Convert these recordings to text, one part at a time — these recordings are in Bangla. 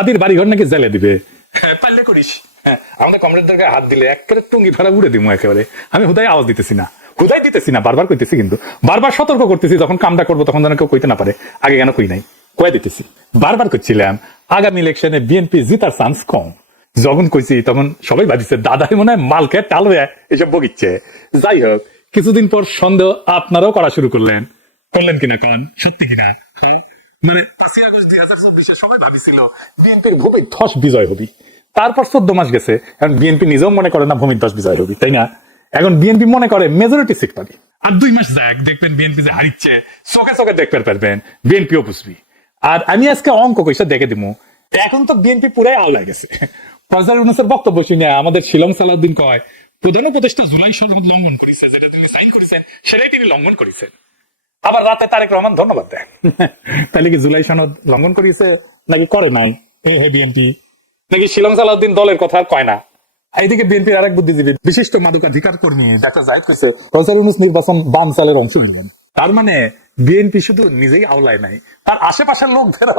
হাতির বাড়ি ঘর নাকি জ্বালে দিবে? হ্যাঁ পারলে করিস। হ্যাঁ আমাদের কমরেডদেরকে হাত দিলে একেবারে টুঙ্গি ফেলা উড়ে দিব একেবারে। আমি হুদাই আওয়াজ দিতেছি না হুদাই দিতেছি না বারবার কইতেছি কিন্তু। বারবার সতর্ক করতেছি যখন কামটা করব তখন যেন কেউ কইতে না পারে। আগে কেন কই নাই? কয়ে দিতেছি। বারবার করছিলাম আগামী ইলেকশনে বিএনপি জিতার চান্স কম। যখন কইছি তখন সবাই ভাবিছে দাদাই মনে হয় মালকে টাল হয়ে এসব বগিচ্ছে যাই হোক কিছুদিন পর সন্দেহ আপনারাও করা শুরু করলেন। করলেন কিনা কন? সত্যি কিনা? হ্যাঁ? মানে পাঁচই আগস্ট দুই হাজার চব্বিশে সবাই ভাবিছিল বিএনপির ধস বিজয় হবি। তারপর চোদ্দ মাস গেছে এখন বিএনপি নিজেও মনে করে না ভূমির ধস বিজয় হবি তাই না? এখন বিএনপি মনে করে মেজরিটি সিট পাবি। আর দুই মাস যাক দেখবেন বিএনপি যে হারিচ্ছে চোখে চোখে দেখতে পারবেন বিএনপিও বুঝবি। আর আমি আজকে অঙ্ক কইসা দেখে দিমু। এখন তো বিএনপি পুরাই আওলা গেছে। প্রফেসর ইউনুসের বক্তব্য শুনে আমাদের শিলং সালাউদ্দিন কয় প্রধান উপদেষ্টা জুলাই সনদ লঙ্ঘন করেছে যেটা তিনি সাইন করেছেন সেটাই তিনি লঙ্ঘন করেছেন। আবার রাতে তারেক রহমান ধন্যবাদ দেন। তাহলে কি জুলাই সনদ লঙ্ঘন করিয়েছে নাকি করে নাই? হে বিএনপি নাকি শিলং সালাউদ্দিন দলের কথা আর কয় না? এইদিকে বিএনপির আরেক বুদ্ধিজীবী বিশিষ্ট মাদকাধিকার কর্মী ডাক্তার জাহিদ কইছে নির্বাচন বাম সালের অংশ তার মানে বিএনপি শুধু নিজেই আওলায় নাই তার আশেপাশের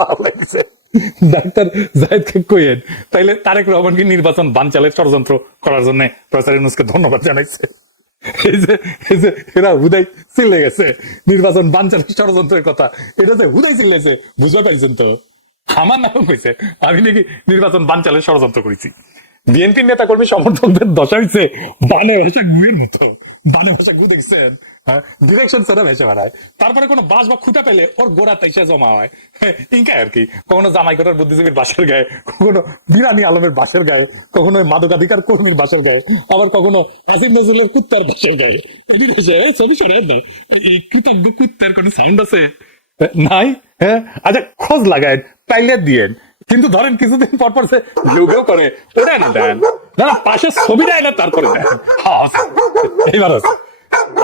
আওলায় দিছে। ডাক্তার জাহিদকে কইয়েন তাইলে তারেক রহমানকে নির্বাচন বানচালের ষড়যন্ত্র করার জন্য ইউনুসকে ধন্যবাদ জানাইছে। এই যে এই যে, এরা হুদাই চিল্লে গেছে নির্বাচন বাঞ্চার ষড়যন্ত্রের কথা। এটা যে হুদাই চিল্লেছে বুঝবা পারিছেন তো? আমার নাম কইছে, আমি নাকি নির্বাচন বানচালের ষড়যন্ত্র করেছি। বিএনপির নেতা কর্মী সমর্থকদের দশা হয়েছে বানে ভাষা গুয়ের মতো। বানে ভাষা গু দেখছেন ডিরেকশন ছাড়া ভেসে বেড়ায় তারপরে কোনো বাস বা খুঁটা পেলে ওর গোড়া তাইসা জমা হয়। ইনকা আর কি। কখনো জামাই করার বুদ্ধিজীবীর বাসের গায়ে কখনো বিরানি আলমের বাসের গায়ে কখনো মাদকাধিকার কর্মীর বাসের গায়ে আবার কখনো আসিম নজরুলের কুত্তার বাসের গায়ে। ছবি সরাই না এই কৃতজ্ঞ কুত্তার কোনো সাউন্ড আছে? নাই হ্যাঁ? আচ্ছা খোঁজ লাগায় পাইলে দিয়েন কিন্তু ধরেন কিছুদিন পর পর সে লোকেও করে ওটা না দেন। না না পাশে ছবি দেয় না তারপরে দেন হ্যাঁ, এইবার আছে।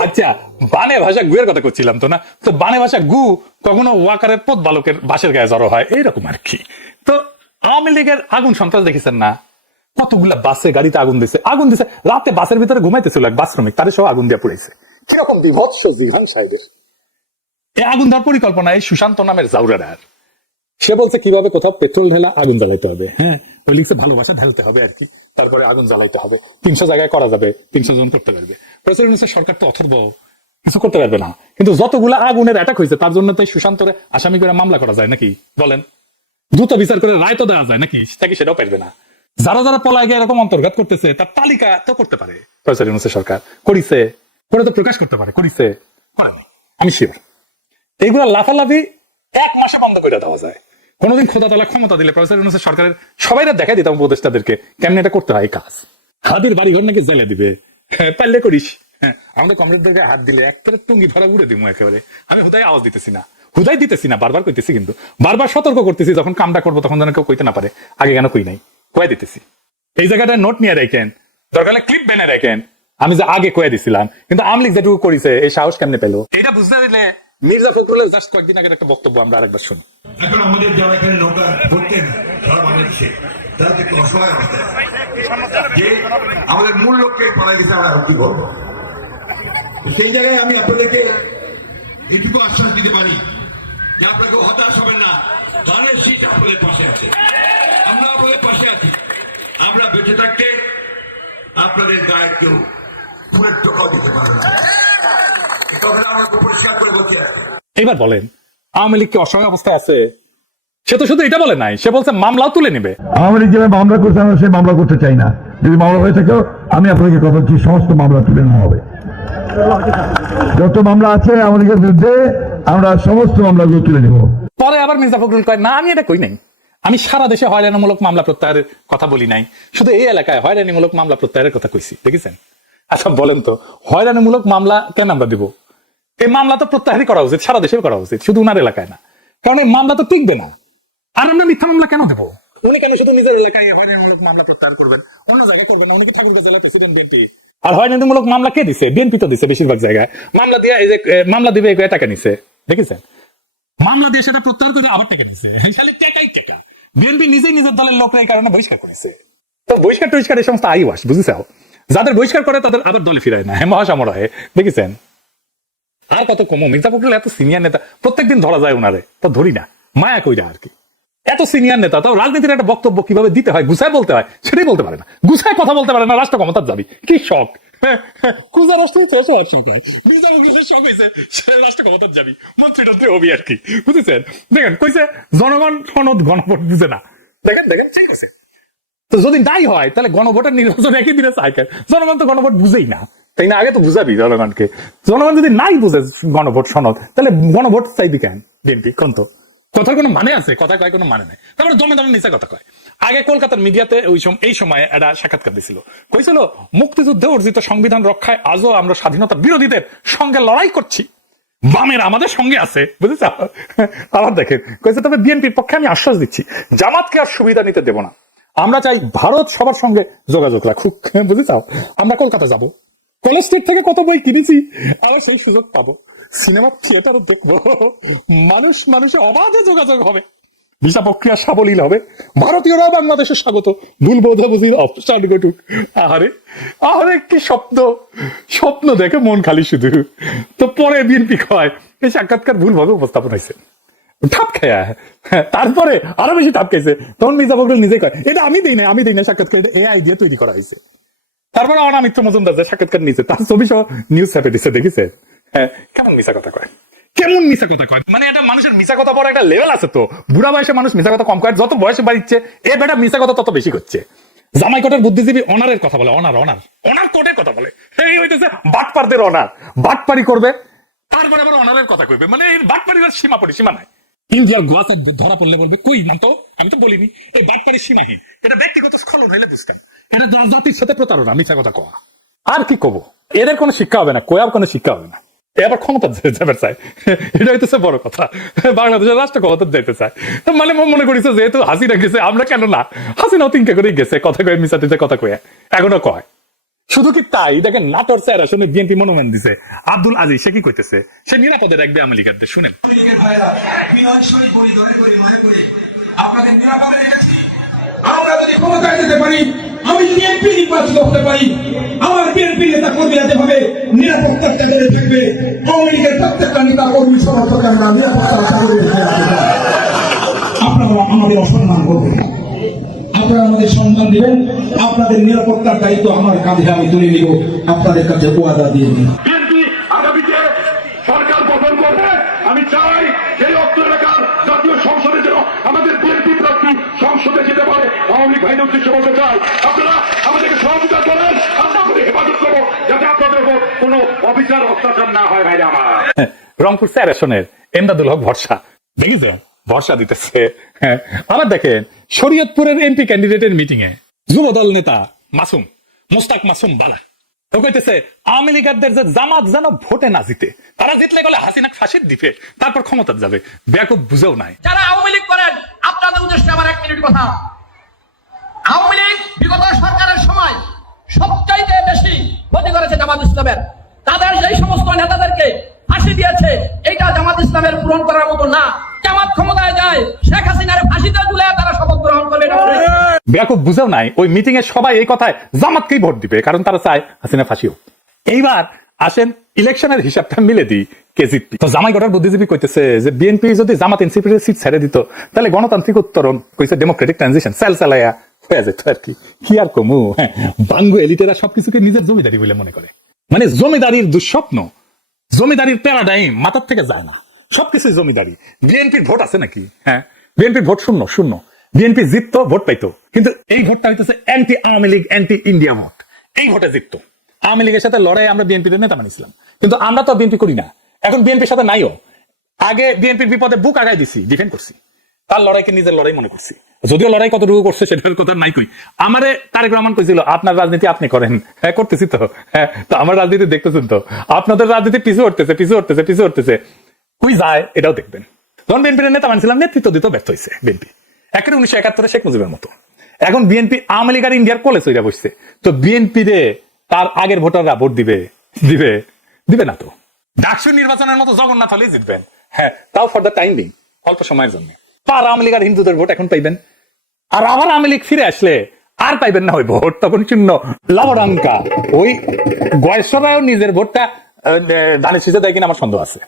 আচ্ছা বানে ভাষা গুয়ের কথা করছিলাম তো না? তো বানে ভাষা গু কখনো ওয়াকারের পথ বালকের বাসের গায়ে জড়ো হয়? এইরকম আর কি। তো আওয়ামী লীগের আগুন সন্ত্রাস দেখেছেন না? কতগুলা বাসে গাড়িতে আগুন দিছে। আগুন দিছে। রাতে বাসের ভিতরে ঘুমাইতেছিল এক বাস শ্রমিক। তাদের সব আগুন দিয়ে পড়েছে কীরকম বিভৎস জিহান সাহেবের। এই আগুন দেওয়ার পরিকল্পনা এই সুশান্ত নামের জাউরার। সে বলছে, কীভাবে কোথাও পেট্রোল ঢেলা, আগুন জ্বালাইতে হবে? হ্যাঁ ওই লিখছে, ভালোবাসা ঢালতে হবে আর কি। তারপরে আগুন জ্বালাইতে হবে। তিনশো জায়গায় করা যাবে, তিনশো জন করতে পারবে। প্রেসিডেন্ট সরকার তো অথর্ব, কিছু করতে পারবে না। কিন্তু যতগুলা আগুনের অ্যাটাক হয়েছে, তার জন্য তাই সুশান্তরে আসামি করে মামলা করা যায় নাকি? বলেন। দ্রুত বিচার করে রায় তো দেওয়া যায় নাকি? তাকে সেটাও পারবে না। যারা যারা পলায় গিয়ে এরকম অন্তর্ঘাত করতেছে, তার তালিকা তো করতে পারে। প্রেসিডেন্ট সরকার, করিছে। করে তো প্রকাশ করতে পারে, করিছে। করেনি। আমি শিওর এইগুলা লাফালাফি এক মাসে বন্ধ করে দেওয়া যায়। কোনোদিন খোদা তালা ক্ষমতা দিলে প্রফেসর ইউনুসের সরকারের সবাই দেখাই দিতাম উপদেষ্টাদেরকে কেমনি এটা করতে হয় কাজ। হাতির বাড়ি ঘর নাকি জেলে দিবে? হ্যাঁ, পারলে করিস। হ্যাঁ আমাদের হাত দিলে টুঙ্গি উড়ে একেবারে। আমি হুদাই আওয়াজ দিতেছি না। হুদাই দিতেছি না বারবার কইতেছি কিন্তু। বারবার সতর্ক করতেছি যখন কামটা করব তখন যেন কেউ কইতে না পারে। আগে কেন কই নাই? কয়ে দিতেছি। এই জায়গাটায় নোট নিয়ে রাখেন। দরকার হলে ক্লিপ বেনে রাখেন। আমি যে আগে কয়ে দিছিলাম কিন্তু আমলিক যেটুকু করেছে এই সাহস কেমনে পেল? এটা বুঝতে দিলে মির্জা ফখরুলের জাস্ট কয়েকদিন আগের একটা বক্তব্য আমরা আরেকবার শুনি। এখন আমাদের যারা এখানে নৌকা ভরতেন তারা বাংলাদেশে তারা তো একটু অসহায় অবস্থায় যে আমাদের মূল লক্ষ্যে পালাই গেছে, আমরা কি করব? সেই জায়গায় আমি আপনাদেরকে এটুকু আশ্বাস দিতে পারি যে আপনাকে হতাশ হবেন না। ধানের শীত আপনাদের পাশে আছে। আমরা আপনাদের পাশে আছি। আমরা বেঁচে থাকতে আপনাদের গায়ে কেউ ফুলের টোকাও দিতে পারে না। এইবার বলেন আওয়ামী লীগ কি অসহায় অবস্থায় আছে? সে তো শুধু এটা বলে নাই সে বলছে মামলাও তুলে নিবে। আওয়ামী লীগ যেভাবে মামলা করছে আমরা সেই মামলা করতে চাই না। যদি মামলা হয়ে থাকেও আমি আপনাকে কথা বলছি সমস্ত মামলা তুলে নেওয়া হবে। যত মামলা আছে আমাদের বিরুদ্ধে আমরা সমস্ত মামলাগুলো তুলে নেব। পরে আবার মির্জা ফখরুল কয় না আমি এটা কই নাই। আমি সারা দেশে হয়রানিমূলক মামলা প্রত্যাহারের কথা বলি নাই। শুধু এই এলাকায় হয়রানিমূলক মামলা প্রত্যাহারের কথা কইছি দেখেছেন? আচ্ছা বলেন তো হয়রানিমূলক মামলা কেন আমরা দিব? এই মামলা তো প্রত্যাহারই করা উচিত সারা দেশেও করা উচিত শুধু উনার এলাকায় না। কারণ এই মামলা তো টিকবে না। আর আমরা মিথ্যা মামলা কেন দেবো? উনি কেন শুধু নিজের এলাকায় হয়রানিমূলক মামলা প্রত্যাহার করবেন? অন্য জায়গায় করবেন না উনি কি ঠাকুরগাঁ জেলা প্রেসিডেন্ট বিএনপি? আর হয়রানিমূলক মামলা কে দিছে? বিএনপি তো দিছে বেশিরভাগ জায়গায়। মামলা দিয়ে এই যে মামলা দিবে এই টাকা নিছে। দেখেছেন? মামলা দিয়ে সেটা প্রত্যাহার করে আবার টাকা নিছে টাকাই টাকা। বিএনপি নিজেই নিজের দলের লোকরা এই কারণে বহিষ্কার করেছে। তো বহিষ্কার টহিষ্কার এই সমস্ত আইওয়াস বুঝেছাও যাদের বহিষ্কার করে তাদের আবার দলে ফিরায় না। হ্যাঁ মহাসামরা হয় দেখেছেন? আর কত কম মির্জা ফখরুল এত সিনিয়র নেতা, প্রত্যেকদিন ধরা যায় ওনারে তা ধরি না। মায়া কইরা আর কি। এত সিনিয়র নেতা, তাও রাজনীতির একটা বক্তব্য কীভাবে দিতে হয়, গুছায় বলতে হয়, সেটাই বলতে পারে না। গুছায় কথা বলতে পারে না, রাষ্ট্র ক্ষমতার যাবি কি শখ? জনগণ তো গণভোট বুঝেই না। তাই না? আগে তো বুঝাবি জনগণকে। জনগণ যদি নাই বুঝে গণভোট সনদ, তাহলে গণভোট চাইবি কেন বিএনপি? কোন তো? কথার কোনো মানে আছে? কথা কয় কোনো মানে নাই। তারপরে দমে দমে নিচে কথা কয়। আগে কলকাতার মিডিয়াতে ওই সময় এই সময় একটা সাক্ষাৎকার দিছিল। কইছিল, মুক্তিযুদ্ধে অর্জিত সংবিধান রক্ষায় আজও আমরা স্বাধীনতা বিরোধীদের সঙ্গে লড়াই করছি। বামের আমাদের সঙ্গে আছে। বুঝেছ? আবার দেখেন, কইছে, তবে বিএনপির পক্ষে আমি আশ্বাস দিচ্ছি, জামাতকে আর সুবিধা নিতে দেব না। আমরা চাই ভারত সবার সঙ্গে যোগাযোগ রাখুক। বুঝেছাও আমরা কলকাতা যাব। কলেজ থেকে কত বই কিনেছি? আবার সেই সুযোগ পাবো। সিনেমা থিয়েটারও দেখব। মানুষ মানুষে অবাধে যোগাযোগ হবে। ভিসা প্রক্রিয়া সাবলীল হবে। ভারতীয়রাও বাংলাদেশে স্বাগত। ভুল বোঝাবুঝির অপসার ঘটুক। আহারে আহারে কি স্বপ্ন? স্বপ্ন দেখে মন খালি শুধু। তো পরে বিএনপি কয় এই সাক্ষাৎকার ভুলভাবে উপস্থাপন হয়েছে। ঠাপ খায়া হ্যাঁ, তারপরে আরও বেশি ঠাপ খাইছে তখন মির্জা ফখরুল নিজেই কয় এটা আমি দিই না আমি দিই না সাক্ষাৎকার এটা এআই দিয়ে তৈরি করা হয়েছে। তারপরে অনামিত্র মজুমদার যে সাক্ষাৎকার নিছে তার ছবি সহ নিউজ ছাপে দিচ্ছে দেখিছে? হ্যাঁ কেমন মিশা কথা কয়? কেমন মিশা কথা কয়? মানে এটা মানুষের মিশা কথা পরে একটা লেভেল আছে তো। বুড়া বয়সে মানুষ মিশা কথা কম কয়, যত বয়সে বাড়িচ্ছে, এ বেটা মিশা কথা তত বেশি করছে। জামাই কোটের বুদ্ধিজীবী অনারের কথা বলে, অনার অনার অনার কোটের কথা বলে। এই হইতেছে বাটপারদের অনার। বাটপারি করবে, তারপরে আবার অনারের কথা কইবে। মানে এই বাটপারির সীমা পরিসীমা নাই। ইন্ডিয়ার গোয়াতে ধরা পড়লে বলবে, কই না তো? আমি তো বলিনি, এই বাটপারি সীমাহীন এটা ব্যক্তিগত স্খলন হইলে বুঝতেন এটা জাতির সাথে প্রতারণা, মিথ্যা কথা কওয়া। আর কি কব? এদের কোনো শিক্ষা হবে না কোয়ার কোনো শিক্ষা হবে না। এ আবার ক্ষমতা যাবে চায় এটা হইতেছে বড় কথা। বাংলাদেশের রাষ্ট্র ক্ষমতা যাইতে চায়। তো মানে মনে করিছে, যেহেতু হাসিনা গেছে, আমরা কেন না? হাসিনাও তিনকে করেই গেছে, কথা কয়ে মিশাতে কথা কয়ে। এখনও কয়। শুধু কি তাই? দেখেন নাটোর স্যার আসলে বিএনপি মনোনয়ন দিছে। আব্দুল আজিজ, সে কি কইতেছে? সে নিরাপদে রাখবে আওয়ামী লীগারদের শুনেন আমরা যদি ক্ষমতায় যেতে পারি, আমি যদি নির্বাচিত হতে পারি। আমার বিএনপি নেতা কর্মীরা যেভাবে নিরাপত্তার চাদরে থাকবে। আওয়ামী লীগের প্রত্যেকটা নেতা কর্মী সমর্থক আমরা নিরাপত্তার। আপনারা আমাদের অসম্মান করবেন। আপনারা আমাদের সম্মান দিবেন। আপনাদের নিরাপত্তার দায়িত্ব আমার কাঁধে আমি তুলে নিব। আপনাদের কাছে ওয়াদা দিয়ে দিন আগামীতে সরকার গঠন করবে আমি চাই সেই অর্থ এলাকার জাতীয় সংসদে যেন আমাদের বিএনপি প্রার্থী সংসদে যেতে পারে। আওয়ামী লীগ বাহিনীর উদ্দেশ্যে বলতে চাই আপনারা আমাদেরকে সহযোগিতা করেন আমরা আমাদের হেফাজত করব যাতে আপনাদের উপর কোনো অফিসার অত্যাচার না হয় ভাইরা আমার। রংপুর স্যার আসনের এমদাদুল হক ভরসা। দেখিছে ভরসা দিতেছে। হ্যাঁ। আবার দেখেন শরীয়তপুরের এমপি ক্যান্ডিডেটের মিটিং এ। যুবদল নেতা মাসুম মোস্তাক মাসুম বালা। ও কইতেছে আওয়ামী লীগারদের যে জামাত যেন ভোটে না জিতে তারা জিতলে গেলে হাসিনা ফাঁসির দিবে তারপর ক্ষমতা যাবে। ব্যাকুব বুঝেও নাই। যারা আওয়ামী লীগ করেন আপনাদের উদ্দেশ্যে আমার এক মিনিট কথা। আওয়ামী লীগ বিগত সরকারের সময় সবচাইতে বেশি ক্ষতি করেছে জামাত ইসলামের। তাদের যেই সমস্ত নেতাদেরকে ফাঁসি দিয়েছে এইটা জামাত ইসলামের পূরণ করার মতো না। জামাত ক্ষমতায় যায় শেখ হাসিনার ফাঁসিতে তারা শপথ গ্রহণ করবে বুঝেও নাই, ওই মিটিং এ সবাই এই কথায় জামাতকেই ভোট দিবে, কারণ তারা চায় হাসিনা ফাঁসি হোক। এইবার আসেন ইলেকশনের হিসাবটা মিলে কেজিপি। তো জামাই বুদ্ধিজীবী কইতেছে যে বিএনপি যদি জামাত এনসিপি সিট ছেড়ে দিত, তাহলে গণতান্ত্রিক উত্তরণ, কইছে ডেমোক্রেটিক ট্রানজিশন সেল চালাইয়া হয়ে যেত আর কি। কি আর কমু হ্যাঁ বাঙ্গু এলিটেরা সবকিছুকে নিজের জমিদারি বলে মনে করে। মানে জমিদারির দুঃস্বপ্ন, জমিদারির প্যারাডাইম মাথার থেকে যায় না। সবকিছু জমিদারি। বিএনপির ভোট আছে নাকি? হ্যাঁ। বিএনপির ভোট শূন্য শূন্য। বিএনপি জিততো ভোট পাইতো। কিন্তু এই ভোটটা হইতেছে anti Awami League anti India vote. এই ভোটে জিততো। আওয়ামী লীগের সাথে লড়াই আমরা বিএনপির নেতা মানিছিলাম কিন্তু আমরা তো বিএনপি করি না। এখন বিএনপির সাথে নাইও। আগে বিএনপির বিপদে বুক আগাই দিছি ডিফেন্ড করছি। তার লড়াইকে নিজের লড়াই মনে করছি। যদিও লড়াই কতটুকু করছে সেটার কথা নাই কই। আমারে তারেক রহমান কইছিল আপনার রাজনীতি আপনি করেন। হ্যাঁ করতেছি তো। হ্যাঁ তো আমার রাজনীতি দেখতেছেন তো। আপনাদের রাজনীতি পিছু উঠতেছে পিছু উঠতেছে পিছু উঠতেছে কই যায়, এটাও দেখবেন। তখন বিএনপির নেতা মানছিলাম, নেতৃত্ব দিতে ব্যর্থ হয়েছে বিএনপি। একের উনিশশো একাত্তরে শেখ মুজিবের মতো। এখন বিএনপি আওয়ামী লীগ আর ইন্ডিয়ার কোলে সইরা বসছে। তো বিএনপি রে তার আগের ভোটাররা ভোট দিবে দিবে দিবে না তো। ডাকসু নির্বাচনের মতো জগন্নাথ হলেই জিতবেন। হ্যাঁ তাও ফর দ্য টাইম বিং অল্প সময়ের জন্য। তার আওয়ামী লীগ আর হিন্দুদের ভোট এখন পাইবেন। আর আবার আওয়ামী লীগ ফিরে আসলে আর পাইবেন না ওই ভোট, তখন শূন্য। লবডাঙ্কা ওই গয়েশ্বর নিজের ভোটটা ধানের শীষে দেয় কিনা আমার সন্দেহ আছে।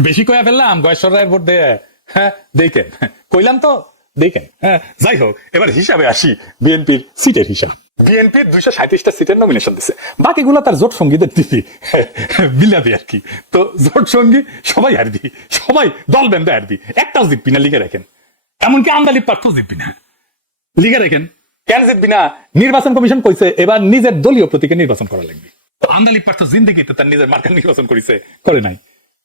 বেশি কয়া ফেললাম গয়েশ্বর রায়ের ভোট দিয়ে। হ্যাঁ দেখেন। কইলাম তো, দেখেন। হ্যাঁ যাই হোক, এবার হিসাবে আসি বিএনপির সিটের হিসাব। বিএনপির দুইশো সাঁত্রিশটা সিটের নমিনেশন দিছে। বাকিগুলো তার জোট সঙ্গীদের দিবি। বিলাবি আর কি। তো জোট সঙ্গী সবাই হারবি। সবাই দল বেঁধে হারবি। একটাও জিতবি না, লিখে রাখেন। এমনকি আমদালি প্রার্থীও জিতবি না। লিখে রাখেন। কেন জিতবি না? নির্বাচন কমিশন কইছে, এবার নিজের দলীয় প্রতীকে নির্বাচন করা লাগবে। আমদালি প্রার্থী জিন্দিগিতে তার নিজের মার্কা নির্বাচন করেছে। করে নাই।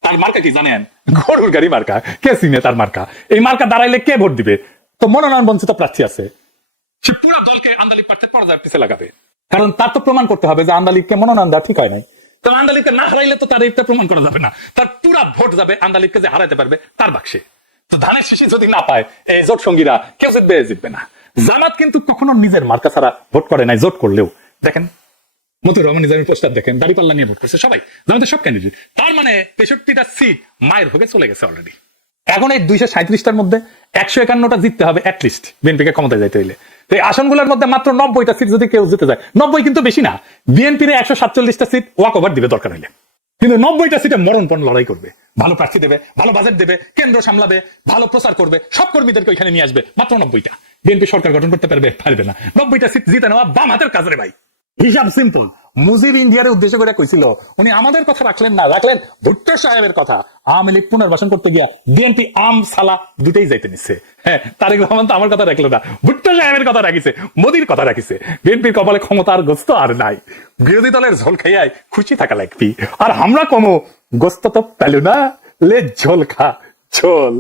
তার মার্কা কি জানেন? গরুর গাড়ি মার্কা। কে চিনে তার মার্কা? এই মার্কা দাঁড়াইলে কে ভোট দিবে? তো মনোনয়ন বঞ্চিত প্রার্থী আছে। সে পুরো দলকে আন্দালি প্রার্থীর পর্দার পিছে লাগাবে। কারণ তার তো প্রমাণ করতে হবে যে আন্দালিককে মনোনয়ন দেওয়া ঠিক হয় নাই। তো না হারাইলে তো তার এটা প্রমাণ করা যাবে না। তার ভোট যাবে যে হারাইতে পারবে তার বাক্সে। তো ধানের শিশি যদি না পায়, এই জোট সঙ্গীরা কেউ জিতবে জিতবে না। জামাত কিন্তু কখনো নিজের মার্কা ছাড়া ভোট করে নাই, জোট করলেও। দেখেন মতো রহমান নিজামের দেখেন, দাড়ি পাল্লা নিয়ে ভোট করছে সবাই সব ক্যান্ডিডেট তার মানে তেষট্টিটা সিট মায়ের চলে গেছে অলরেডি এখন এই দুইশো সাঁত্রিশটার মধ্যে একশো একান্নটা জিততে হবে অ্যাটলিস্ট বিএনপিকে ক্ষমতায় যাইতে হইলে। তো এই আসনগুলোর মধ্যে মাত্র নব্বইটা সিট যদি কেউ জিতে যায়, নব্বই কিন্তু বেশি না, বিএনপির একশো সাতচল্লিশটা সিট ওয়াক ওভার দিবে দরকার হইলে। কিন্তু নব্বইটা সিটে মরণপণ লড়াই করবে, ভালো প্রার্থী দেবে, ভালো বাজেট দেবে, কেন্দ্র সামলাবে, ভালো প্রচার করবে, সব কর্মীদেরকে ওইখানে নিয়ে আসবে, মাত্র নব্বইটা। বিএনপি সরকার গঠন করতে পারবে পারবে না। নব্বইটা সিট জিতে নেওয়া বাম হাতের কাজ রে ভাই। হিসাব সিম্পল মুজিব ইন্ডিয়ার উদ্দেশ্য করে কইছিল, উনি আমাদের কথা রাখলেন না, রাখলেন ভুট্টো সাহেবের কথা। আওয়ামী লীগ পুনর্বাসন করতে গিয়া বিএনপি আম, সালা দুটেই যাইতে নিচ্ছে হ্যাঁ তারেক রহমান তো আমার কথা রাখল না, ভুট্টো সাহেবের কথা রাখিছে, মোদির কথা রাখিছে। বিএনপির কপালে ক্ষমতার গোস্ত আর নাই। বিরোধী দলের ঝোল খাইয়াই খুশি থাকা লাগবি। আর আমরা কোনো গোস্ত তো পেল না, লে ঝোল খা, ঝোল।